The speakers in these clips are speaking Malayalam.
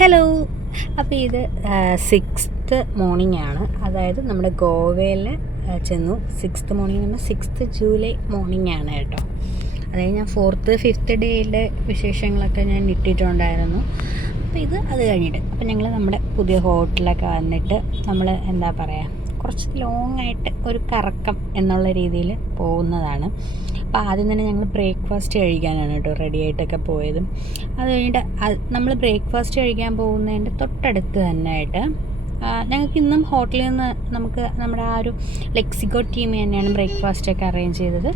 ഹലോ. അപ്പോൾ ഇത് 6th മോർണിംഗ് ആണ്. അതായത് നമ്മുടെ ഗോവയിൽ ചെന്നു. 6th മോർണിംഗ് എന്ന് പറഞ്ഞാൽ 6th ജൂലൈ മോർണിംഗ് ആണ് കേട്ടോ. അതായത് ഞാൻ 4th 5th ഡേയുടെ വിശേഷങ്ങളൊക്കെ ഞാൻ ഇട്ടിട്ടുണ്ടായിരുന്നു. അപ്പോൾ ഇത് അത് കഴിഞ്ഞിട്ട് അപ്പോൾ ഞങ്ങൾ നമ്മുടെ പുതിയ ഹോട്ടലൊക്കെ വന്നിട്ട് നമ്മൾ എന്താ പറയുക, കുറച്ച് ലോങ് ആയിട്ട് ഒരു കറക്കം എന്നുള്ള രീതിയിൽ പോകുന്നതാണ്. അപ്പോൾ ആദ്യം തന്നെ ഞങ്ങൾ ബ്രേക്ക്ഫാസ്റ്റ് കഴിക്കാനാണ് കേട്ടോ റെഡി ആയിട്ടൊക്കെ പോയത്. അത് കഴിഞ്ഞിട്ട് നമ്മൾ ബ്രേക്ക്ഫാസ്റ്റ് കഴിക്കാൻ പോകുന്നതിൻ്റെ തൊട്ടടുത്ത് തന്നെ ആയിട്ട് ഞങ്ങൾക്ക് ഇന്നും ഹോട്ടലിൽ നിന്ന് നമുക്ക് നമ്മുടെ ആ ഒരു ലെക്സിക്കോ ടീം തന്നെയാണ് ബ്രേക്ക്ഫാസ്റ്റൊക്കെ അറേഞ്ച് ചെയ്തത്.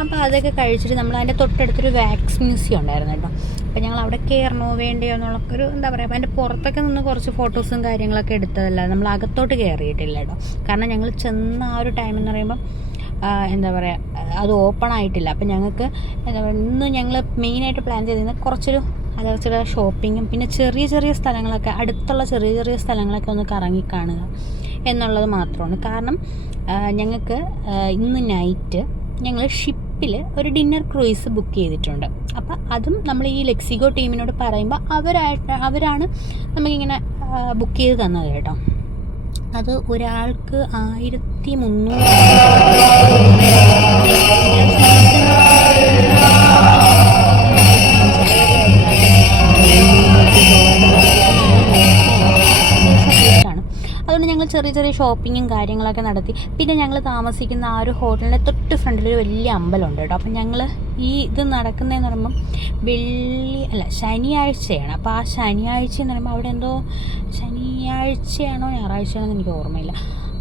അപ്പോൾ അതൊക്കെ കഴിച്ചിട്ട് നമ്മൾ അതിൻ്റെ തൊട്ടടുത്തൊരു വാക്സ് മ്യൂസിയം ഉണ്ടായിരുന്നു കേട്ടോ. അപ്പോൾ ഞങ്ങൾ അവിടെ കയറണോ വേണ്ടയോ എന്നുള്ളൊരു എന്താ പറയുക, അപ്പോൾ അതിൻ്റെ പുറത്തൊക്കെ നിന്ന് കുറച്ച് ഫോട്ടോസും കാര്യങ്ങളൊക്കെ എടുത്തതല്ല, നമ്മൾ അകത്തോട്ട് കയറിയിട്ടില്ല കേട്ടോ. കാരണം ഞങ്ങൾ ചെന്ന ആ ഒരു ടൈം എന്ന് പറയുമ്പം എന്താ പറയുക, അത് ഓപ്പൺ ആയിട്ടില്ല. അപ്പം ഞങ്ങൾക്ക് എന്താ പറയുക, ഇന്ന് ഞങ്ങൾ മെയിനായിട്ട് പ്ലാൻ ചെയ്തിരുന്നത് കുറച്ചൊരു ഷോപ്പിങ്ങും പിന്നെ ചെറിയ ചെറിയ സ്ഥലങ്ങളൊക്കെ, അടുത്തുള്ള ചെറിയ ചെറിയ സ്ഥലങ്ങളൊക്കെ ഒന്ന് കറങ്ങി കാണുക എന്നുള്ളത് മാത്രമാണ്. കാരണം ഞങ്ങൾക്ക് ഇന്ന് നൈറ്റ് ഞങ്ങൾ ഷിപ്പിൽ ഒരു ഡിന്നർ ക്രൂയിസ് ബുക്ക് ചെയ്തിട്ടുണ്ട്. അപ്പോൾ അതും നമ്മൾ ഈ ലെക്സിക്കോ ടീമിനോട് പറയുമ്പോൾ അവരാണ് നമുക്കിങ്ങനെ ബുക്ക് ചെയ്ത് തന്നത് കേട്ടോ. അത് ഒരാൾക്ക് 1300 അതുകൊണ്ട് ഞങ്ങൾ ചെറിയ ചെറിയ ഷോപ്പിങ്ങും കാര്യങ്ങളൊക്കെ നടത്തി. പിന്നെ ഞങ്ങൾ താമസിക്കുന്ന ആ ഒരു ഹോട്ടലിൻ്റെ തൊട്ട് ഫ്രണ്ടിലൊരു വലിയ അമ്പലമുണ്ട് കേട്ടോ. അപ്പം ഞങ്ങൾ ഈ ഇത് നടക്കുന്നതെന്ന് പറയുമ്പം ശനിയാഴ്ചയാണ്. അപ്പോൾ ആ ശനിയാഴ്ച എന്ന് പറയുമ്പോൾ അവിടെ എന്തോ ശനിയാഴ്ചയാണോ ഞായറാഴ്ചയാണോ എന്ന് എനിക്ക് ഓർമ്മയില്ല.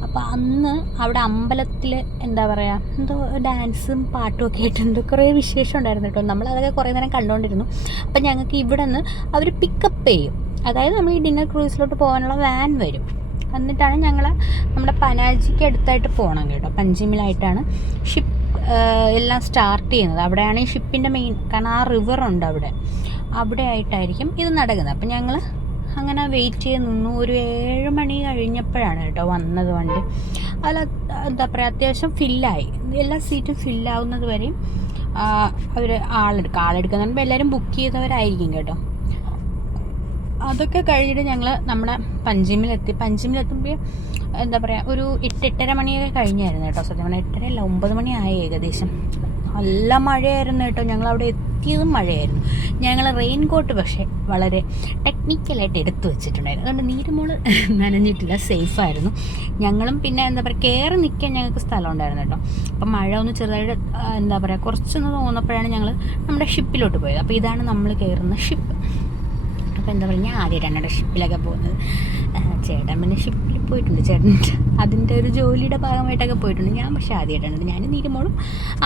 അപ്പോൾ അന്ന് അവിടെ അമ്പലത്തിൽ എന്താ പറയുക, എന്തോ ഡാൻസും പാട്ടും ഒക്കെ ആയിട്ടുണ്ട്, കുറേ വിശേഷം ഉണ്ടായിരുന്നു കേട്ടോ. നമ്മളതൊക്കെ കുറേ നേരം കണ്ടുകൊണ്ടിരുന്നു. അപ്പം ഞങ്ങൾക്ക് ഇവിടെ നിന്ന് അവർ പിക്കപ്പ് ചെയ്യും. അതായത് നമ്മൾ ഈ ഡിന്നർ ക്രൂസിലോട്ട് പോകാനുള്ള വാൻ വരും. എന്നിട്ടാണ് നമ്മുടെ പനാജിക്ക് അടുത്തായിട്ട് പോകണം കേട്ടോ. പഞ്ചിമിലായിട്ടാണ് ഷിപ്പ് എല്ലാം സ്റ്റാർട്ട് ചെയ്യുന്നത്. അവിടെയാണ് ഈ ഷിപ്പിൻ്റെ മെയിൻ, കാരണം ആ റിവറുണ്ട് അവിടെ ആയിട്ടായിരിക്കും ഇത് നടക്കുന്നത്. അപ്പം ഞങ്ങൾ അങ്ങനെ വെയിറ്റ് ചെയ്ത് നിന്നു. ഒരു 7 മണി കഴിഞ്ഞപ്പോഴാണ് കേട്ടോ വന്നത് വണ്ടി. അതിൽ എന്താ പറയുക, അത്യാവശ്യം ഫില്ലായി, എല്ലാ സീറ്റും ഫില്ലാവുന്നത് വരെയും അവർ ആളെടുക്കാൻ പറയുമ്പോൾ എല്ലാവരും ബുക്ക് ചെയ്തവരായിരിക്കും കേട്ടോ. അതൊക്കെ കഴിഞ്ഞിട്ട് ഞങ്ങൾ നമ്മുടെ പഞ്ചിമിലെത്തുമ്പോൾ എന്താ പറയുക, ഒരു 8-8:30 മണിയൊക്കെ കഴിഞ്ഞായിരുന്നു കേട്ടോ. സത്യം പറഞ്ഞാൽ 8:30 അല്ല 9 മണിയായി ഏകദേശം. നല്ല മഴയായിരുന്നു കേട്ടോ. ഞങ്ങളവിടെ എത്തിയതും മഴയായിരുന്നു. ഞങ്ങൾ റെയിൻകോട്ട് പക്ഷേ വളരെ ടെക്നിക്കലായിട്ട് എടുത്തു വെച്ചിട്ടുണ്ടായിരുന്നു. അതുകൊണ്ട് നീരുമോള് നനഞ്ഞിട്ടില്ല, സേഫായിരുന്നു. ഞങ്ങളും പിന്നെ എന്താ പറയുക, കയറി നിൽക്കാൻ ഞങ്ങൾക്ക് സ്ഥലം ഉണ്ടായിരുന്നു കേട്ടോ. അപ്പം മഴ ഒന്ന് ചെറുതായിട്ട് എന്താ പറയുക കുറച്ചൊന്ന് തോന്നപ്പോഴാണ് ഞങ്ങൾ നമ്മുടെ ഷിപ്പിലോട്ട് പോയത്. അപ്പോൾ ഇതാണ് നമ്മൾ കയറുന്ന ഷിപ്പ്. അപ്പോൾ എന്താ പറയുക, ഞാൻ ആദ്യമായിട്ടാണ് കേട്ടോ ഷിപ്പിലൊക്കെ പോകുന്നത്. ചേട്ടൻ പിന്നെ ഷിപ്പിൽ പോയിട്ടുണ്ട്, ചേട്ടൻ അതിൻ്റെ ഒരു ജോലിയുടെ ഭാഗമായിട്ടൊക്കെ പോയിട്ടുണ്ട്. ഞാൻ പക്ഷേ ആദ്യമായിട്ടാണ്, ഞാൻ നീരുമോളും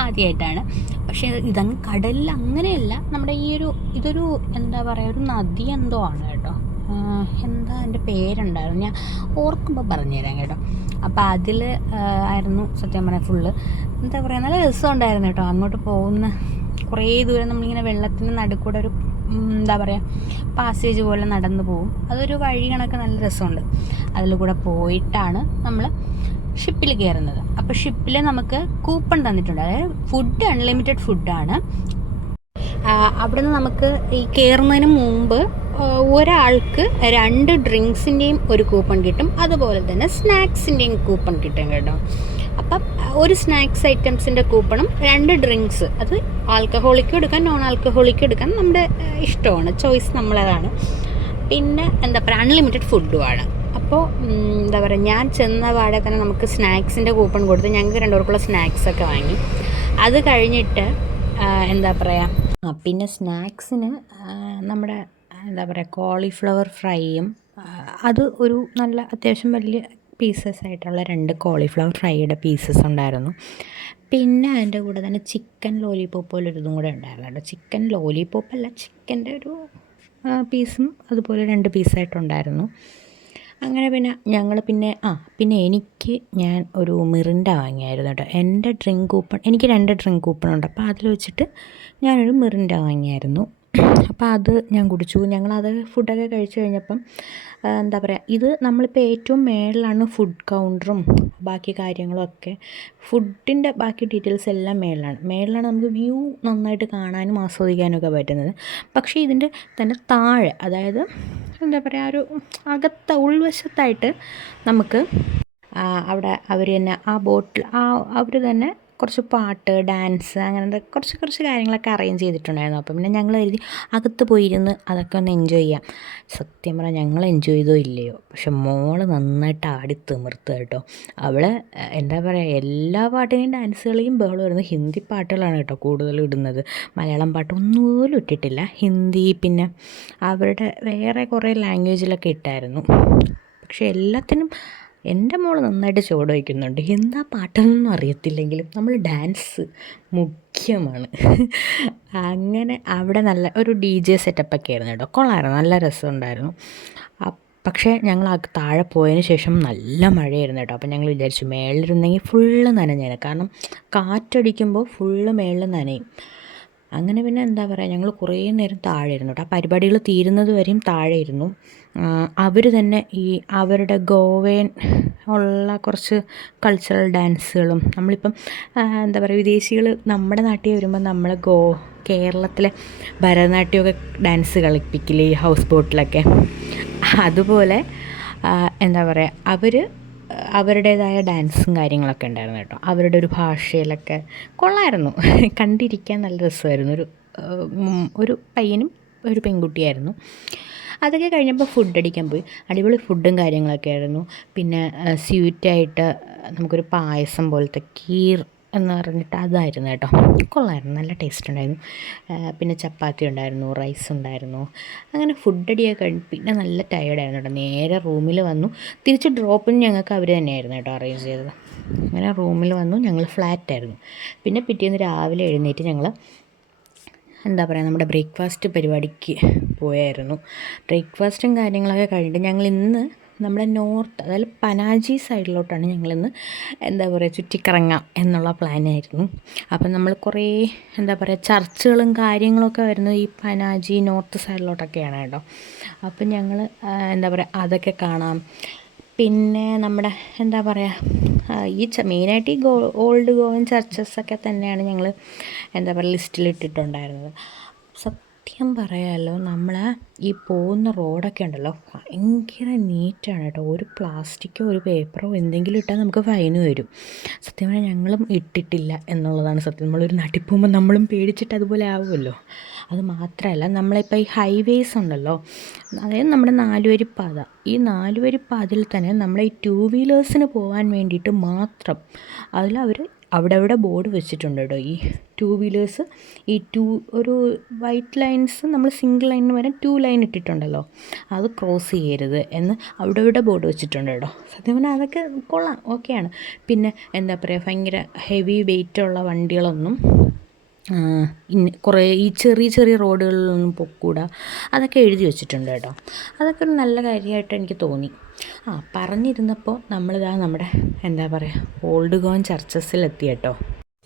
ആദ്യമായിട്ടാണ്. പക്ഷേ ഇതങ്ങ് കടലിൽ അങ്ങനെയല്ല, നമ്മുടെ ഇതൊരു എന്താ പറയുക, ഒരു നദി എന്തോ ആണ് കേട്ടോ. എന്താ എൻ്റെ പേരുണ്ടായിരുന്നു, ഞാൻ ഓർക്കുമ്പോൾ പറഞ്ഞുതരാം കേട്ടോ. അപ്പോൾ അതിൽ ആയിരുന്നു സത്യം പറഞ്ഞാൽ ഫുള്ള് എന്താ പറയുക, നല്ല രസമുണ്ടായിരുന്നു കേട്ടോ. അങ്ങോട്ട് പോകുന്ന കുറേ ദൂരം നമ്മളിങ്ങനെ വെള്ളത്തിൻ്റെ നടുക്കൂടെ ഒരു എന്താ പറയുക പാസേജ് പോലെ നടന്നു പോകും. അതൊരു വഴി കണക്ക് നല്ല രസമുണ്ട്. അതിൽ കൂടെ പോയിട്ടാണ് നമ്മൾ ഷിപ്പിൽ കയറുന്നത്. അപ്പോൾ ഷിപ്പിൽ നമുക്ക് കൂപ്പൺ തന്നിട്ടുണ്ട്. അതായത് ഫുഡ് അൺലിമിറ്റഡ് ഫുഡാണ്. അവിടെ നിന്ന് നമുക്ക് ഈ കയറുന്നതിന് മുമ്പ് ഒരാൾക്ക് 2 ഡ്രിങ്ക്സിൻ്റെയും ഒരു കൂപ്പൺ കിട്ടും. അതുപോലെ തന്നെ സ്നാക്സിൻ്റെയും കൂപ്പൺ കിട്ടും കേട്ടോ. അപ്പം ഒരു സ്നാക്സ് ഐറ്റംസിൻ്റെ കൂപ്പണും 2 ഡ്രിങ്ക്സ്, അത് ആൽക്കഹോളിക്കും എടുക്കാം നോൺ ആൽക്കഹോളിക്കും എടുക്കാം, നമ്മുടെ ഇഷ്ടമാണ്, ചോയ്സ് നമ്മളതാണ്. പിന്നെ എന്താ പറയുക, അൺലിമിറ്റഡ് ഫുഡുമാണ്. അപ്പോൾ എന്താ പറയുക, ഞാൻ ചെന്ന പാടെ തന്നെ നമുക്ക് സ്നാക്സിൻ്റെ കൂപ്പൺ കൊടുത്ത് ഞങ്ങൾക്ക് 2 പേർക്കുള്ള സ്നാക്സൊക്കെ വാങ്ങി. അത് കഴിഞ്ഞിട്ട് എന്താ പറയുക, പിന്നെ സ്നാക്സിന് നമ്മുടെ എന്താ പറയുക കോളിഫ്ലവർ ഫ്രൈയും, അത് ഒരു നല്ല അത്യാവശ്യം വലിയ പീസസ് ആയിട്ടുള്ള 2 കോളിഫ്ലവർ ഫ്രൈയുടെ പീസസ് ഉണ്ടായിരുന്നു. പിന്നെ അതിൻ്റെ കൂടെ തന്നെ ചിക്കൻ ലോലിപോപ്പ് പോലൊരിതും കൂടെ ഉണ്ടായിരുന്നു കേട്ടോ. ചിക്കൻ ലോലിപോപ്പല്ല, ചിക്കൻ്റെ ഒരു പീസും അതുപോലെ 2 പീസായിട്ടുണ്ടായിരുന്നു. അങ്ങനെ പിന്നെ ഞങ്ങൾ പിന്നെ ഞാൻ ഒരു മിറിൻഡ വാങ്ങിയായിരുന്നു കേട്ടോ. എൻ്റെ ഡ്രിങ്ക് കൂപ്പൺ, എനിക്ക് 2 ഡ്രിങ്ക് കൂപ്പൺ ഉണ്ട്. അപ്പോൾ അതിൽ വെച്ചിട്ട് ഞാനൊരു മിറിൻഡ വാങ്ങിയായിരുന്നു. അപ്പോൾ അത് ഞാൻ കുടിച്ചു. ഞങ്ങളത് ഫുഡൊക്കെ കഴിച്ച് കഴിഞ്ഞപ്പം എന്താ പറയുക, ഇത് നമ്മളിപ്പോൾ ഏറ്റവും മേളിലാണ് ഫുഡ് കൗണ്ടറും ബാക്കി കാര്യങ്ങളൊക്കെ ഫുഡിൻ്റെ ബാക്കി ഡീറ്റെയിൽസ് എല്ലാം മേളിലാണ് നമുക്ക് വ്യൂ നന്നായിട്ട് കാണാനും ആസ്വദിക്കാനും ഒക്കെ പറ്റുന്നത്. പക്ഷേ ഇതിൻ്റെ തന്നെ താഴെ, അതായത് എന്താ പറയുക, ഒരു ഉൾവശത്തായിട്ട് നമുക്ക് അവിടെ അവർ തന്നെ ആ ബോട്ടിൽ അവർ തന്നെ കുറച്ച് പാട്ട്, ഡാൻസ്, അങ്ങനത്തെ കുറച്ച് കാര്യങ്ങളൊക്കെ അറേഞ്ച് ചെയ്തിട്ടുണ്ടായിരുന്നു. അപ്പം പിന്നെ ഞങ്ങൾ കരുതി അകത്ത് പോയിരുന്ന് അതൊക്കെ ഒന്ന് എൻജോയ് ചെയ്യാം. സത്യം പറഞ്ഞാൽ ഞങ്ങൾ എൻജോയ് ചെയ്തോ ഇല്ലയോ, പക്ഷെ മോള് നന്നായിട്ട് ആടി തിമിർത്ത് കേട്ടോ. അവള് എന്താ പറയുക, എല്ലാ പാട്ടിനെയും ഡാൻസ് കളിയും ബഹളം വരുന്നത് ഹിന്ദി പാട്ടുകളാണ് കേട്ടോ കൂടുതലും ഇടുന്നത്. മലയാളം പാട്ട് ഒന്നുപോലും ഇട്ടിട്ടില്ല. ഹിന്ദി, പിന്നെ അവരുടെ വേറെ കുറേ ലാംഗ്വേജിലൊക്കെ ഇട്ടായിരുന്നു. പക്ഷെ എല്ലാത്തിനും എൻ്റെ മോൾ നന്നായിട്ട് ചുവട് വയ്ക്കുന്നുണ്ട്. എന്താ പാട്ടെന്നൊന്നും അറിയത്തില്ലെങ്കിലും നമ്മൾ ഡാൻസ് മുഖ്യമാണ്. അങ്ങനെ അവിടെ നല്ല ഒരു DJ സെറ്റപ്പൊക്കെ ആയിരുന്നു കേട്ടോ. കൊള്ളായിരുന്നു, നല്ല രസമുണ്ടായിരുന്നു. പക്ഷേ ഞങ്ങൾ താഴെ പോയതിന് ശേഷം നല്ല മഴയായിരുന്നു കേട്ടോ. അപ്പം ഞങ്ങൾ വിചാരിച്ചു മേളിലിരുന്നെങ്കിൽ ഫുള്ള് നനഞ്ഞേനെ, കാരണം കാറ്റടിക്കുമ്പോൾ ഫുള്ള് മേളിൽ നനയും. അങ്ങനെ പിന്നെ എന്താ പറയുക, ഞങ്ങൾ കുറേ നേരം താഴെ ഇരുന്നു കേട്ടോ. ആ പരിപാടികൾ തീരുന്നത് വരെയും താഴെ ഇരുന്നു. അവർ തന്നെ അവരുടെ ഗോവൻ ഉള്ള കുറച്ച് കൾച്ചറൽ ഡാൻസുകളും, നമ്മളിപ്പം എന്താ പറയുക, വിദേശികൾ നമ്മുടെ നാട്ടിൽ വരുമ്പോൾ നമ്മൾ കേരളത്തിലെ ഭരതനാട്യമൊക്കെ ഡാൻസ് കളിപ്പിക്കില്ലേ ഈ ഹൗസ് ബോട്ടിലൊക്കെ, അതുപോലെ എന്താ പറയുക, അവരുടേതായ ഡാൻസും കാര്യങ്ങളൊക്കെ ഉണ്ടായിരുന്നു കേട്ടോ. അവരുടെ ഒരു ഭാഷയിലൊക്കെ കൊള്ളായിരുന്നു, കണ്ടിരിക്കാൻ നല്ല രസമായിരുന്നു. ഒരു പയ്യനും ഒരു പെൺകുട്ടിയായിരുന്നു. അതൊക്കെ കഴിഞ്ഞപ്പോൾ ഫുഡ് അടിക്കാൻ പോയി. അടിപൊളി ഫുഡും കാര്യങ്ങളൊക്കെ ആയിരുന്നു. പിന്നെ സ്വീറ്റായിട്ട് നമുക്കൊരു പായസം പോലത്തെ കീർ എന്ന് പറഞ്ഞിട്ട് അതായിരുന്നു കേട്ടോ. കൊള്ളായിരുന്നു, നല്ല ടേസ്റ്റ് ഉണ്ടായിരുന്നു. പിന്നെ ചപ്പാത്തി ഉണ്ടായിരുന്നു, റൈസ് ഉണ്ടായിരുന്നു. അങ്ങനെ ഫുഡ് അടിയൊക്കെ കഴിഞ്ഞ് പിന്നെ നല്ല ടയേർഡായിരുന്നു കേട്ടോ. നേരെ റൂമിൽ വന്നു. തിരിച്ച് ഡ്രോപ്പിന് ഞങ്ങൾക്ക് അവർ തന്നെയായിരുന്നു കേട്ടോ അറേഞ്ച് ചെയ്തത്. അങ്ങനെ റൂമിൽ വന്നു. ഞങ്ങൾ ഫ്ലാറ്റായിരുന്നു. പിന്നെ പിറ്റേന്ന് രാവിലെ എഴുന്നേറ്റ് ഞങ്ങൾ എന്താ പറയുക, നമ്മുടെ ബ്രേക്ക്ഫാസ്റ്റ് പരിപാടിക്ക് പോയായിരുന്നു. ബ്രേക്ക്ഫാസ്റ്റും കാര്യങ്ങളൊക്കെ കഴിഞ്ഞിട്ട് ഞങ്ങൾ ഇന്ന് നമ്മുടെ നോർത്ത്, അതായത് പനാജി സൈഡിലോട്ടാണ് ഞങ്ങളിന്ന് എന്താ പറയുക ചുറ്റിക്കറങ്ങാം എന്നുള്ള പ്ലാനായിരുന്നു. അപ്പം നമ്മൾ കുറേ എന്താ പറയുക ചർച്ചുകളും കാര്യങ്ങളൊക്കെ വരുന്നത് ഈ പനാജി നോർത്ത് സൈഡിലോട്ടൊക്കെയാണ് കേട്ടോ. അപ്പം ഞങ്ങൾ എന്താ പറയുക അതൊക്കെ കാണാം. പിന്നെ നമ്മുടെ എന്താ പറയുക മെയിനായിട്ട് ഈ ഓൾഡ് ഗോവൻ ചർച്ചസൊക്കെ തന്നെയാണ് ഞങ്ങൾ എന്താ പറയുക ലിസ്റ്റിലിട്ടിട്ടുണ്ടായിരുന്നത്. സത്യം പറയാമല്ലോ, നമ്മൾ ഈ പോകുന്ന റോഡൊക്കെ ഉണ്ടല്ലോ ഭയങ്കര നീറ്റാണ് കേട്ടോ. ഒരു പ്ലാസ്റ്റിക്കോ ഒരു പേപ്പറോ എന്തെങ്കിലും ഇട്ടാൽ നമുക്ക് ഫൈന് വരും. സത്യം പറഞ്ഞാൽ ഞങ്ങളും ഇട്ടിട്ടില്ല എന്നുള്ളതാണ് സത്യം. നമ്മളൊരു നാട്ടിൽ പോകുമ്പോൾ നമ്മളും പേടിച്ചിട്ട് അതുപോലെ ആവുമല്ലോ. അത് മാത്രമല്ല, നമ്മളിപ്പോൾ ഈ ഹൈവേസ് ഉണ്ടല്ലോ, അതായത് നമ്മുടെ 4 വരിപ്പാത, ഈ 4 വരിപ്പാതയിൽ തന്നെ നമ്മളെ ഈ 2 വീലേഴ്സിന് പോകാൻ വേണ്ടിയിട്ട് മാത്രം അതിലവർ അവിടെ ബോർഡ് വെച്ചിട്ടുണ്ട് കേട്ടോ. ഈ 2 വീലേഴ്സ് ഒരു വൈറ്റ് ലൈൻസ് നമ്മൾ സിംഗിൾ ലൈനിന് വരെ 2 ലൈൻ ഇട്ടിട്ടുണ്ടല്ലോ, അത് ക്രോസ് ചെയ്യരുത് എന്ന് അവിടെ ബോർഡ് വെച്ചിട്ടുണ്ട് കേട്ടോ. സത്യം പറഞ്ഞാൽ അതൊക്കെ കൊള്ളാം, ഓക്കെയാണ്. പിന്നെ എന്താ പറയുക, ഭയങ്കര ഹെവി വെയിറ്റുള്ള വണ്ടികളൊന്നും കുറേ ഈ ചെറിയ റോഡുകളിലൊന്നും പൊക്കൂടാ, അതൊക്കെ എഴുതി വെച്ചിട്ടുണ്ട് കേട്ടോ. അതൊക്കെ ഒരു നല്ല കാര്യമായിട്ട് എനിക്ക് തോന്നി. പറഞ്ഞിരുന്നപ്പോൾ നമ്മളിതാ നമ്മുടെ എന്താ പറയുക ഓൾഡ് ഗോവൻ ചർച്ചസിലെത്തി കേട്ടോ.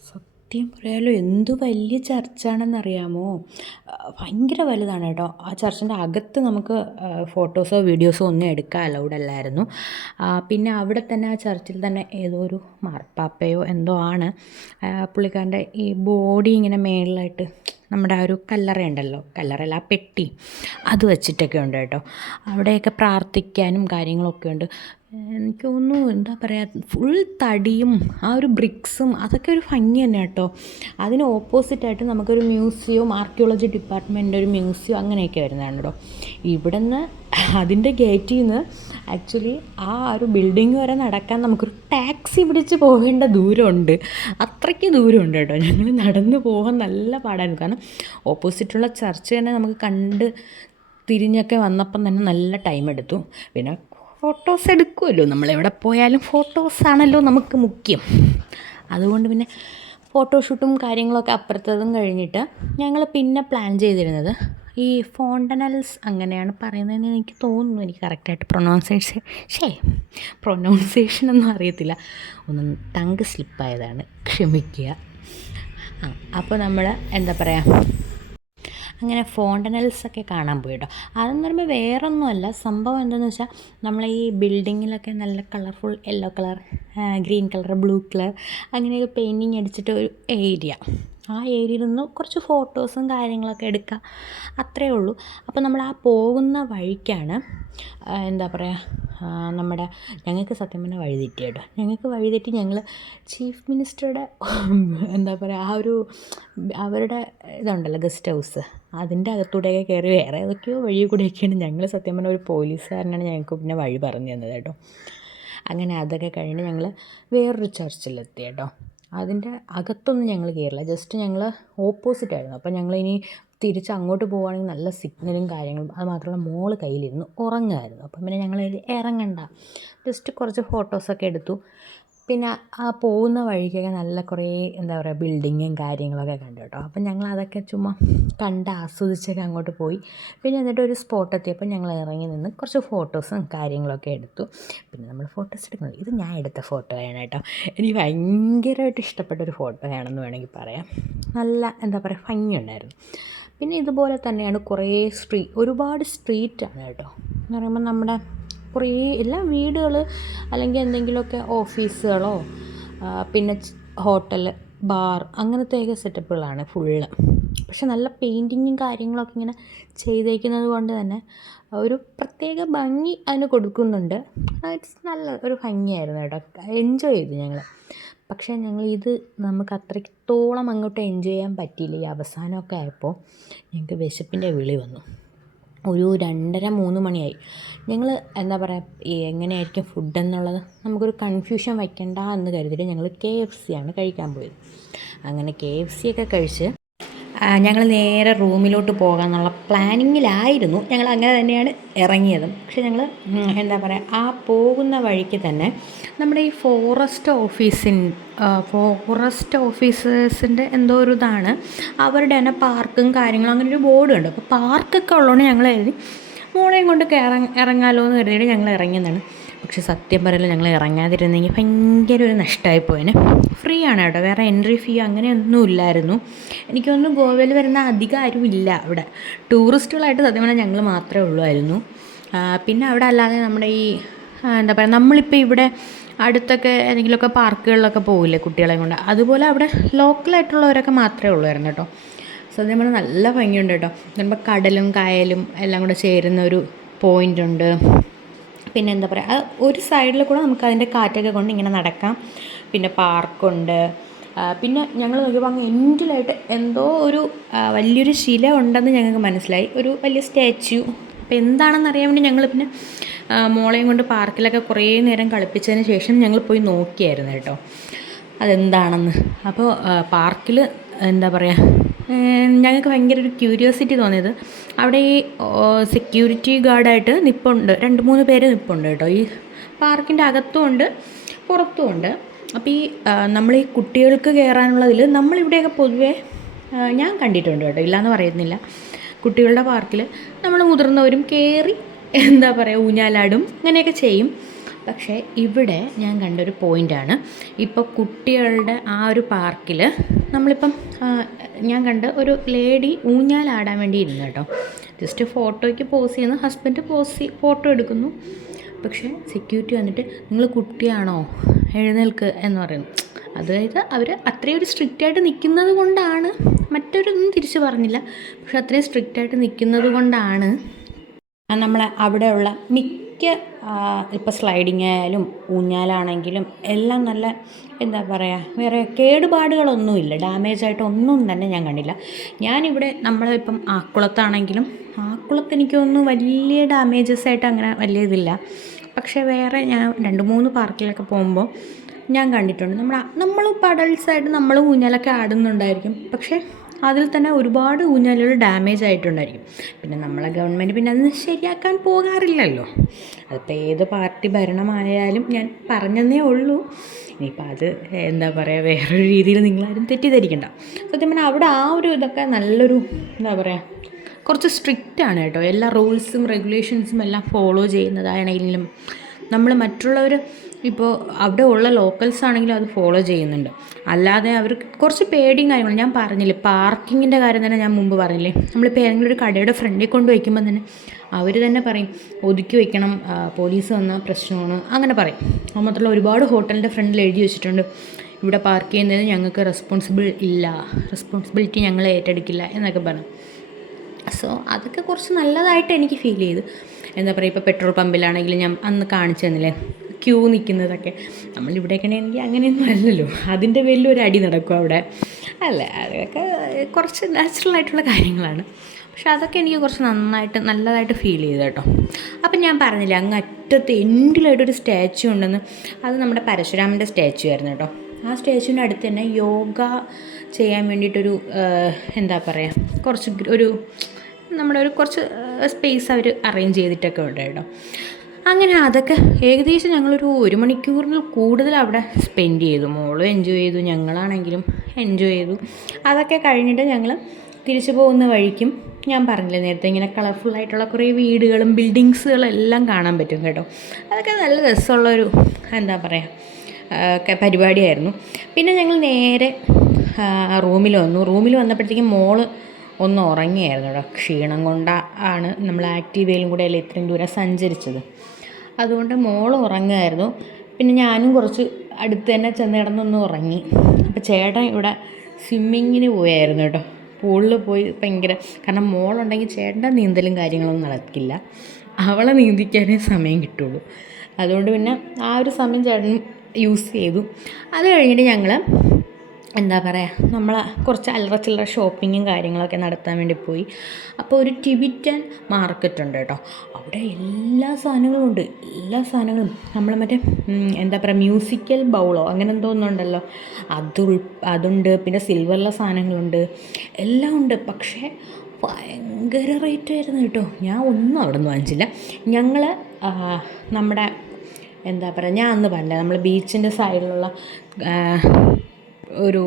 സത്യം പറയാലോ, എന്ത് വലിയ ചർച്ചാണെന്നറിയാമോ, ഭയങ്കര വലുതാണ് കേട്ടോ. ആ ചർച്ചിൻ്റെ അകത്ത് നമുക്ക് ഫോട്ടോസോ വീഡിയോസോ ഒന്നും എടുക്കാൻ അലൗഡ് അല്ലായിരുന്നു. പിന്നെ അവിടെ തന്നെ ആ ചർച്ചിൽ തന്നെ ഏതോ ഒരു മാർപ്പാപ്പയോ എന്തോ ആണ്, പുള്ളിക്കാരൻ്റെ ഈ ബോഡി ഇങ്ങനെ മേളിലായിട്ട് നമ്മുടെ ആ ഒരു കല്ലറയുണ്ടല്ലോ, കല്ലറയല്ല ആ പെട്ടി, അത് വെച്ചിട്ടൊക്കെ ഉണ്ട് കേട്ടോ. അവിടെയൊക്കെ പ്രാർത്ഥിക്കാനും കാര്യങ്ങളൊക്കെ ഉണ്ട്. എനിക്ക് തോന്നുന്നു എന്താ പറയുക, ഫുൾ തടിയും ആ ഒരു ബ്രിക്സും അതൊക്കെ ഒരു ഭംഗി തന്നെ കേട്ടോ. അതിന് ഓപ്പോസിറ്റായിട്ട് നമുക്കൊരു മ്യൂസിയം, ആർക്കിയോളജി ഡിപ്പാർട്ട്മെൻ്റ് ഒരു മ്യൂസിയം അങ്ങനെയൊക്കെ വരുന്നതാണ് കേട്ടോ. ഇവിടുന്ന് അതിൻ്റെ ഗേറ്റിൽ നിന്ന് ആക്ച്വലി ആ ഒരു ബിൽഡിങ് വരെ നടക്കാൻ നമുക്കൊരു ടാക്സി പിടിച്ച് പോകേണ്ട ദൂരമുണ്ട്. അത്രയ്ക്ക് ദൂരമുണ്ട് കേട്ടോ. ഞങ്ങൾ നടന്ന് പോകാൻ നല്ല പാടായിരുന്നു. കാരണം ഓപ്പോസിറ്റുള്ള ചർച്ച് തന്നെ നമുക്ക് കണ്ട് തിരിഞ്ഞൊക്കെ വന്നപ്പം തന്നെ നല്ല ടൈം എടുത്തു. പിന്നെ ഫോട്ടോസ് എടുക്കുമല്ലോ, നമ്മളെവിടെ പോയാലും ഫോട്ടോസാണല്ലോ നമുക്ക് മുഖ്യം. അതുകൊണ്ട് പിന്നെ ഫോട്ടോഷൂട്ടും കാര്യങ്ങളൊക്കെ അപ്പുറത്തതും കഴിഞ്ഞിട്ട് ഞങ്ങൾ പിന്നെ പ്ലാൻ ചെയ്തിരുന്നത് ഈ ഫോണ്ടനൽസ് അങ്ങനെയാണ് പറയുന്നതെന്ന് എനിക്ക് തോന്നുന്നു. എനിക്ക് കറക്റ്റായിട്ട് പ്രൊനൗൺസിയേഷനൊന്നും അറിയത്തില്ല, ഒന്നും ടങ്ക് സ്ലിപ്പായതാണ്, ക്ഷമിക്കുക. അപ്പോൾ നമ്മൾ എന്താ പറയുക അങ്ങനെ ഫോണ്ടനൽസൊക്കെ കാണാൻ പോയി കേട്ടോ. അതെന്ന് പറയുമ്പോൾ വേറൊന്നുമല്ല, സംഭവം എന്താണെന്ന് വെച്ചാൽ നമ്മളെ ഈ ബിൽഡിങ്ങിലൊക്കെ നല്ല colourful yellow colour, green colour, blue colour അങ്ങനെയൊക്കെ പെയിൻറ്റിങ് അടിച്ചിട്ട് ഒരു ഏരിയ, ആ ഏരിയയിൽ നിന്ന് കുറച്ച് ഫോട്ടോസും കാര്യങ്ങളൊക്കെ എടുക്കുക, അത്രയേ ഉള്ളൂ. അപ്പോൾ നമ്മൾ ആ പോകുന്ന വഴിക്കാണ് എന്താ പറയുക, നമ്മുടെ ഞങ്ങൾക്ക് സത്യം പറഞ്ഞാൽ വഴിതെറ്റി കേട്ടോ. ഞങ്ങൾക്ക് വഴിതെറ്റി ഞങ്ങൾ ചീഫ് മിനിസ്റ്ററുടെ എന്താ പറയുക ആ ഒരു അവരുടെ ഇതുണ്ടല്ലോ ഗസ്റ്റ് ഹൗസ്, അതിൻ്റെ അകത്തൂടെയൊക്കെ കയറി വേറെ ഏതൊക്കെയോ വഴി കൂടെയൊക്കെയാണ് ഞങ്ങൾ സത്യം പറഞ്ഞാൽ ഒരു പോലീസുകാരനാണ് ഞങ്ങൾക്ക് പിന്നെ വഴി പറഞ്ഞു തന്നത് കേട്ടോ. അങ്ങനെ അതൊക്കെ കഴിഞ്ഞ് ഞങ്ങൾ വേറൊരു ചർച്ചിലെത്തി കേട്ടോ. അതിൻ്റെ അകത്തൊന്നും ഞങ്ങൾ കയറില്ല, ജസ്റ്റ് ഞങ്ങൾ ഓപ്പോസിറ്റായിരുന്നു. അപ്പോൾ ഞങ്ങളിനി തിരിച്ച് അങ്ങോട്ട് പോവുകയാണെങ്കിൽ നല്ല സിഗ്നലും കാര്യങ്ങളും, അത് മാത്രമല്ല മോള് കയ്യിലിരുന്ന് ഉറങ്ങുമായിരുന്നു. അപ്പം പിന്നെ ഞങ്ങൾ ഇറങ്ങണ്ട, ജസ്റ്റ് കുറച്ച് ഫോട്ടോസൊക്കെ എടുത്തു. പിന്നെ ആ പോകുന്ന വഴിക്കൊക്കെ നല്ല കുറേ എന്താ പറയുക ബിൽഡിങ്ങും കാര്യങ്ങളൊക്കെ കണ്ടു കേട്ടോ. അപ്പം ഞങ്ങൾ അതൊക്കെ ചുമ്മാ കണ്ട് ആസ്വദിച്ചൊക്കെ അങ്ങോട്ട് പോയി. പിന്നെ എന്നിട്ട് ഒരു സ്പോട്ട് എത്തിയപ്പോൾ ഞങ്ങൾ ഇറങ്ങി നിന്ന് കുറച്ച് ഫോട്ടോസും കാര്യങ്ങളൊക്കെ എടുത്തു. പിന്നെ നമ്മൾ ഫോട്ടോസ് എടുക്കണം, ഇത് ഞാൻ എടുത്ത ഫോട്ടോയാണ് കേട്ടോ. എനിക്ക് ഭയങ്കരമായിട്ട് ഇഷ്ടപ്പെട്ടൊരു ഫോട്ടോയാണെന്ന് വേണമെങ്കിൽ പറയാം. നല്ല എന്താ പറയുക ഭംഗിയുണ്ടായിരുന്നു. പിന്നെ ഇതുപോലെ തന്നെയാണ് കുറേ ഒരുപാട് സ്ട്രീറ്റാണ് കേട്ടോ. എന്ന് പറയുമ്പോൾ നമ്മുടെ കുറേ എല്ലാം വീടുകൾ അല്ലെങ്കിൽ എന്തെങ്കിലുമൊക്കെ ഓഫീസുകളോ പിന്നെ ഹോട്ടൽ, ബാർ അങ്ങനത്തെയൊക്കെ സെറ്റപ്പുകളാണ് ഫുള്ള്. പക്ഷെ നല്ല പെയിൻറ്റിങ്ങും കാര്യങ്ങളൊക്കെ ഇങ്ങനെ ചെയ്തേക്കുന്നത് കൊണ്ട് തന്നെ ഒരു പ്രത്യേക ഭംഗി അതിന് കൊടുക്കുന്നുണ്ട്. നല്ല ഒരു ഭംഗിയായിരുന്നു കേട്ടോ, എൻജോയ് ചെയ്തു ഞങ്ങൾ. പക്ഷേ ഞങ്ങളിത് നമുക്ക് അത്രത്തോളം അങ്ങോട്ട് എൻജോയ് ചെയ്യാൻ പറ്റിയില്ല. ഈ അവസാനമൊക്കെ ആയപ്പോൾ ഞങ്ങൾക്ക് വിശപ്പിൻ്റെ വിളി വന്നു. ഒരു 2:30-3 മണിയായി. ഞങ്ങൾ എന്താ പറയുക എങ്ങനെയായിരിക്കും ഫുഡ് എന്നുള്ളത് നമുക്കൊരു കൺഫ്യൂഷൻ വയ്ക്കണ്ട എന്ന് കരുതിയിട്ട് ഞങ്ങൾ KFC ആണ് കഴിക്കാൻ പോയത്. അങ്ങനെ KFC ഒക്കെ കഴിച്ച് ഞങ്ങൾ നേരെ റൂമിലോട്ട് പോകാമെന്നുള്ള പ്ലാനിങ്ങിലായിരുന്നു. ഞങ്ങൾ അങ്ങനെ തന്നെയാണ് ഇറങ്ങിയതും. പക്ഷേ ഞങ്ങൾ എന്താ പറയുക ആ പോകുന്ന വഴിക്ക് തന്നെ നമ്മുടെ ഈ ഫോറസ്റ്റ് ഓഫീസേഴ്സിൻ്റെ എന്തോ ഒരു ഇതാണ്, അവരുടെ തന്നെ പാർക്കും കാര്യങ്ങളും അങ്ങനെ ഒരു ബോർഡ് ഉണ്ട്. അപ്പോൾ പാർക്കൊക്കെ ഉള്ളതുകൊണ്ട് ഞങ്ങൾ കരുതി മോളെയും കൊണ്ട് ഇറങ്ങാമല്ലോ എന്ന് കരുതിയിട്ട് ഞങ്ങൾ ഇറങ്ങിയതാണ്. പക്ഷെ സത്യം പറയല്ല, ഞങ്ങൾ ഇറങ്ങാതിരുന്നെങ്കിൽ ഭയങ്കര ഒരു നഷ്ടമായി പോയേനെ. ഫ്രീ ആണ് കേട്ടോ, വേറെ എൻട്രി ഫീ അങ്ങനെയൊന്നും ഇല്ലായിരുന്നു. എനിക്കൊന്നും ഗോവയിൽ വരുന്ന അധികം ആരും ഇല്ല അവിടെ, ടൂറിസ്റ്റുകളായിട്ട് സത്യം പറഞ്ഞാൽ ഞങ്ങൾ മാത്രമേ ഉള്ളൂമായിരുന്നു. പിന്നെ അവിടെ അല്ലാതെ നമ്മുടെ ഈ എന്താ പറയുക നമ്മളിപ്പോൾ ഇവിടെ അടുത്തൊക്കെ ഏതെങ്കിലുമൊക്കെ പാർക്കുകളിലൊക്കെ പോകില്ലേ കുട്ടികളെയും കൊണ്ട്, അതുപോലെ അവിടെ ലോക്കലായിട്ടുള്ളവരൊക്കെ മാത്രമേ ഉള്ളായിരുന്നു കേട്ടോ. സത്യം പറഞ്ഞാൽ നല്ല ഭംഗിയുണ്ട് കേട്ടോ. നമ്മൾ കടലും കായലും എല്ലാം കൂടെ ചേരുന്ന ഒരു പോയിൻ്റ് ഉണ്ട്. പിന്നെ എന്താ പറയുക ഒരു സൈഡിൽ കൂടെ നമുക്ക് അതിൻ്റെ കാറ്റൊക്കെ കൊണ്ട് ഇങ്ങനെ നടക്കാം. പിന്നെ പാർക്കുണ്ട്. പിന്നെ ഞങ്ങൾ നോക്കിയപ്പോൾ അങ്ങ് എൻഡിലായിട്ട് എന്തോ ഒരു വലിയൊരു ശില ഉണ്ടെന്ന് ഞങ്ങൾക്ക് മനസ്സിലായി, ഒരു വലിയ സ്റ്റാച്യു. അപ്പോൾ എന്താണെന്ന് അറിയാൻ വേണ്ടി ഞങ്ങൾ പിന്നെ മോളെയും കൊണ്ട് പാർക്കിലൊക്കെ കുറേ നേരം കളിപ്പിച്ചതിന് ശേഷം ഞങ്ങൾ പോയി നോക്കിയായിരുന്നു കേട്ടോ അതെന്താണെന്ന്. അപ്പോൾ പാർക്കിൽ എന്താ പറയുക ഞങ്ങൾക്ക് ഭയങ്കര ഒരു ക്യൂരിയോസിറ്റി തോന്നിയത്, അവിടെ ഈ സെക്യൂരിറ്റി ഗാർഡായിട്ട് നിൽപ്പുണ്ട്, 2-3 പേര് നിൽപ്പുണ്ട് കേട്ടോ. ഈ പാർക്കിൻ്റെ അകത്തും ഉണ്ട് പുറത്തും ഉണ്ട്. അപ്പോൾ ഈ നമ്മൾ ഈ കുട്ടികൾക്ക് കയറാനുള്ളതിൽ നമ്മളിവിടെയൊക്കെ പൊതുവേ ഞാൻ കണ്ടിട്ടുണ്ട് കേട്ടോ, ഇല്ലയെന്ന് പറയുന്നില്ല. കുട്ടികളുടെ പാർക്കിൽ നമ്മൾ മുതിർന്നവരും കയറി എന്താ പറയുക ഊഞ്ഞാലാടും അങ്ങനെയൊക്കെ ചെയ്യും. പക്ഷേ ഇവിടെ ഞാൻ കണ്ടൊരു പോയിൻ്റാണ്, ഇപ്പോൾ കുട്ടികളുടെ ആ ഒരു പാർക്കിൽ നമ്മളിപ്പം ഞാൻ കണ്ട് ഒരു ലേഡി ഊഞ്ഞാലാടാൻ വേണ്ടി ഇരുന്നു കേട്ടോ. ജസ്റ്റ് ഫോട്ടോയ്ക്ക് പോസ് ചെയ്യുന്നു, ഹസ്ബൻഡ് ഫോട്ടോ എടുക്കുന്നു. പക്ഷേ സെക്യൂരിറ്റി വന്നിട്ട് നിങ്ങൾ കുട്ടിയാണോ എഴുന്നേൽക്ക് എന്ന് പറയുന്നു. അതായത് അവർ അത്രയും ഒരു സ്ട്രിക്റ്റായിട്ട് നിൽക്കുന്നത് കൊണ്ടാണ്, മറ്റൊരൊന്നും തിരിച്ച് പറഞ്ഞില്ല, പക്ഷെ അത്രയും സ്ട്രിക്റ്റായിട്ട് നിൽക്കുന്നത് കൊണ്ടാണ് നമ്മൾ അവിടെയുള്ള മിക്ക ഇപ്പോൾ സ്ലൈഡിങ് ആയാലും ഊഞ്ഞാലാണെങ്കിലും എല്ലാം നല്ല എന്താ പറയുക വേറെ കേടുപാടുകളൊന്നുമില്ല, ഡാമേജായിട്ട് ഒന്നും തന്നെ ഞാൻ കണ്ടില്ല. ഞാനിവിടെ നമ്മളിപ്പം ആക്കുളത്താണെങ്കിലും ആക്കുളത്ത് എനിക്കൊന്നും വലിയ ഡാമേജസ് ആയിട്ട് അങ്ങനെ വലിയ ഇതില്ല. പക്ഷേ വേറെ ഞാൻ 2-3 പാർക്കിലൊക്കെ പോകുമ്പോൾ ഞാൻ കണ്ടിട്ടുണ്ട് നമ്മളിപ്പോൾ അഡൾട്ട്സായിട്ട് നമ്മൾ ഊഞ്ഞാലൊക്കെ ആടുന്നുണ്ടായിരിക്കും, പക്ഷേ അതിൽ തന്നെ ഒരുപാട് ഊഞ്ഞാലുകൾ ഡാമേജ് ആയിട്ടുണ്ടായിരിക്കും. പിന്നെ നമ്മളെ ഗവൺമെൻറ് പിന്നെ അത് ശരിയാക്കാൻ പോകാറില്ലല്ലോ. അതിപ്പോൾ ഏത് പാർട്ടി ഭരണമായാലും ഞാൻ പറഞ്ഞതേ ഉള്ളൂ. ഇനിയിപ്പോൾ അത് എന്താ പറയുക വേറൊരു രീതിയിൽ നിങ്ങളാരും തെറ്റിദ്ധരിക്കണ്ട. സത്യം പറഞ്ഞാൽ അവിടെ ആ ഒരു ഇതൊക്കെ നല്ലൊരു എന്താ പറയുക കുറച്ച് സ്ട്രിക്റ്റാണ് കേട്ടോ. എല്ലാ റൂൾസും റെഗുലേഷൻസും എല്ലാം ഫോളോ ചെയ്യുന്നതാണെങ്കിലും നമ്മൾ മറ്റുള്ളവർ ഇപ്പോൾ അവിടെ ഉള്ള ലോക്കൽസ് ആണെങ്കിലും അത് ഫോളോ ചെയ്യുന്നുണ്ട്. അല്ലാതെ അവർക്ക് കുറച്ച് പേടിയും കാര്യങ്ങളും, ഞാൻ പറഞ്ഞില്ലേ പാർക്കിങ്ങിൻ്റെ കാര്യം തന്നെ ഞാൻ മുമ്പ് പറഞ്ഞില്ലേ, നമ്മളിപ്പോൾ ഏതെങ്കിലും ഒരു കടയുടെ ഫ്രണ്ടിൽ കൊണ്ട് വയ്ക്കുമ്പോൾ തന്നെ അവർ തന്നെ പറയും ഒതുക്കി വയ്ക്കണം, പോലീസ് വന്നാൽ പ്രശ്നമാണ്, അങ്ങനെ പറയും. അത് മാത്രമല്ല ഒരുപാട് ഹോട്ടലിൻ്റെ ഫ്രണ്ടിൽ എഴുതി വെച്ചിട്ടുണ്ട് ഇവിടെ പാർക്ക് ചെയ്യുന്നതിന് ഞങ്ങൾക്ക് റെസ്പോൺസിബിലിറ്റി ഞങ്ങൾ ഏറ്റെടുക്കില്ല എന്നൊക്കെ പറഞ്ഞു. സോ അതൊക്കെ കുറച്ച് നല്ലതായിട്ട് എനിക്ക് ഫീൽ ചെയ്തു. എന്താ പറയുക, ഇപ്പോൾ പെട്രോൾ പമ്പിലാണെങ്കിലും ഞാൻ അന്ന് കാണിച്ചു തന്നില്ലേ ക്യൂ നിൽക്കുന്നതൊക്കെ, നമ്മളിവിടെയൊക്കെ ആണെങ്കിൽ അങ്ങനെയൊന്നും അല്ലല്ലോ, അതിൻ്റെ പേരിൽ ഒരു അടി നടക്കും അവിടെ അല്ല. അതൊക്കെ കുറച്ച് നാച്ചുറൽ ആയിട്ടുള്ള കാര്യങ്ങളാണ്. പക്ഷെ അതൊക്കെ എനിക്ക് കുറച്ച് നല്ലതായിട്ട് ഫീൽ ചെയ്തു കേട്ടോ. അപ്പം ഞാൻ പറഞ്ഞില്ലേ അങ്ങ് അറ്റത്ത് എൻഡിലായിട്ടൊരു സ്റ്റാച്ചു ഉണ്ടെന്ന്, അത് നമ്മുടെ പരശുരാമൻ്റെ സ്റ്റാച്ചു ആയിരുന്നു കേട്ടോ. ആ സ്റ്റാച്ചുവിൻ്റെ അടുത്ത് തന്നെ യോഗ ചെയ്യാൻ വേണ്ടിയിട്ടൊരു എന്താ പറയുക, കുറച്ച് സ്പേസ് അവർ അറേഞ്ച് ചെയ്തിട്ടൊക്കെ ഉണ്ട് കേട്ടോ. അങ്ങനെ അതൊക്കെ ഏകദേശം ഞങ്ങളൊരു 1 മണിക്കൂറിൽ കൂടുതൽ അവിടെ സ്പെൻഡ് ചെയ്തു. മോളും എൻജോയ് ചെയ്തു, ഞങ്ങളാണെങ്കിലും എൻജോയ് ചെയ്തു. അതൊക്കെ കഴിഞ്ഞിട്ട് ഞങ്ങൾ തിരിച്ചു പോകുന്ന വഴിക്കും ഞാൻ പറഞ്ഞില്ലേ നേരത്തെ, ഇങ്ങനെ കളർഫുള്ളായിട്ടുള്ള കുറേ വീടുകളും ബിൽഡിങ്സുകളെല്ലാം കാണാൻ പറ്റും കേട്ടോ. അതൊക്കെ നല്ല രസമുള്ളൊരു എന്താ പറയുക പരിപാടിയായിരുന്നു. പിന്നെ ഞങ്ങൾ നേരെ റൂമിൽ വന്നപ്പോഴത്തേക്കും മോള് ഒന്ന് ഉറങ്ങിയായിരുന്നു കേട്ടോ. ക്ഷീണം കൊണ്ടാണ് നമ്മൾ ആക്റ്റീവയിലും കൂടെ അല്ലേ ഇത്രയും ദൂരം സഞ്ചരിച്ചത്, അതുകൊണ്ട് മോൾ ഉറങ്ങുമായിരുന്നു. പിന്നെ ഞാനും കുറച്ച് അടുത്ത് തന്നെ ചെന്ന് കിടന്നൊന്ന് ഉറങ്ങി. അപ്പോൾ ചേട്ടൻ ഇവിടെ സ്വിമ്മിങ്ങിന് പോയായിരുന്നു കേട്ടോ, പൂളിൽ പോയി ഭയങ്കര, കാരണം മോളുണ്ടെങ്കിൽ ചേട്ടൻ്റെ നീന്തലും കാര്യങ്ങളൊന്നും നടക്കില്ല, അവളെ നീന്തിക്കാനേ സമയം കിട്ടുള്ളൂ. അതുകൊണ്ട് പിന്നെ ആ ഒരു സമയം ചേട്ടൻ യൂസ് ചെയ്തു. അത് കഴിഞ്ഞിട്ട് ഞങ്ങൾ എന്താ പറയുക, നമ്മൾ കുറച്ച് അല്ലറ ചില്ലറ ഷോപ്പിങ്ങും കാര്യങ്ങളൊക്കെ നടത്താൻ വേണ്ടി പോയി. അപ്പോൾ ഒരു ടിബറ്റൻ മാർക്കറ്റ് ഉണ്ട് കേട്ടോ. അവിടെ എല്ലാ സാധനങ്ങളും നമ്മൾ മറ്റേ എന്താ പറയുക മ്യൂസിക്കൽ ബൗളോ അങ്ങനെ എന്തോ ഒന്നുണ്ടല്ലോ, അതുണ്ട്. പിന്നെ സിൽവറിലെ സാധനങ്ങളുണ്ട്, എല്ലാം ഉണ്ട്. പക്ഷേ ഭയങ്കര റേറ്റ് ആയിരുന്നു കേട്ടോ. ഞാൻ ഒന്നും അവിടെ നിന്ന് വാങ്ങിച്ചില്ല. ഞങ്ങൾ നമ്മുടെ എന്താ പറയുക, ഞാൻ അന്ന് പറഞ്ഞില്ല നമ്മൾ ബീച്ചിൻ്റെ സൈഡിലുള്ള ഒരു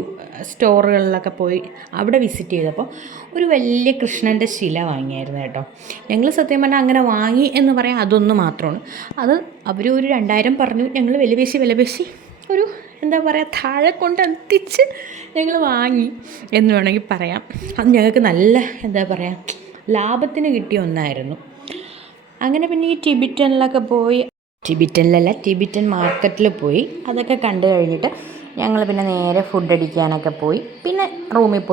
സ്റ്റോറുകളിലൊക്കെ പോയി അവിടെ വിസിറ്റ് ചെയ്തപ്പോൾ ഒരു വലിയ കൃഷ്ണൻ്റെ ശില വാങ്ങിയായിരുന്നു കേട്ടോ. ഞങ്ങൾ സത്യം പറഞ്ഞാൽ അങ്ങനെ വാങ്ങി എന്ന് പറയാൻ അതൊന്ന് മാത്രമാണ്. അത് അവർ ഒരു 2000 പറഞ്ഞു, ഞങ്ങൾ വില പേശി ഒരു എന്താ പറയുക താഴെ കൊണ്ടെത്തിച്ച് ഞങ്ങൾ വാങ്ങി എന്ന് വേണമെങ്കിൽ പറയാം. അത് ഞങ്ങൾക്ക് നല്ല എന്താ പറയുക ലാഭത്തിന് കിട്ടിയ ഒന്നായിരുന്നു. അങ്ങനെ പിന്നെ ഈ ടിബറ്റൻ മാർക്കറ്റിൽ പോയി അതൊക്കെ കണ്ടു കഴിഞ്ഞിട്ട് ഞങ്ങൾ പിന്നെ നേരെ ഫുഡ് അടിക്കാനൊക്കെ പോയി. പിന്നെ റൂമിൽ പോയി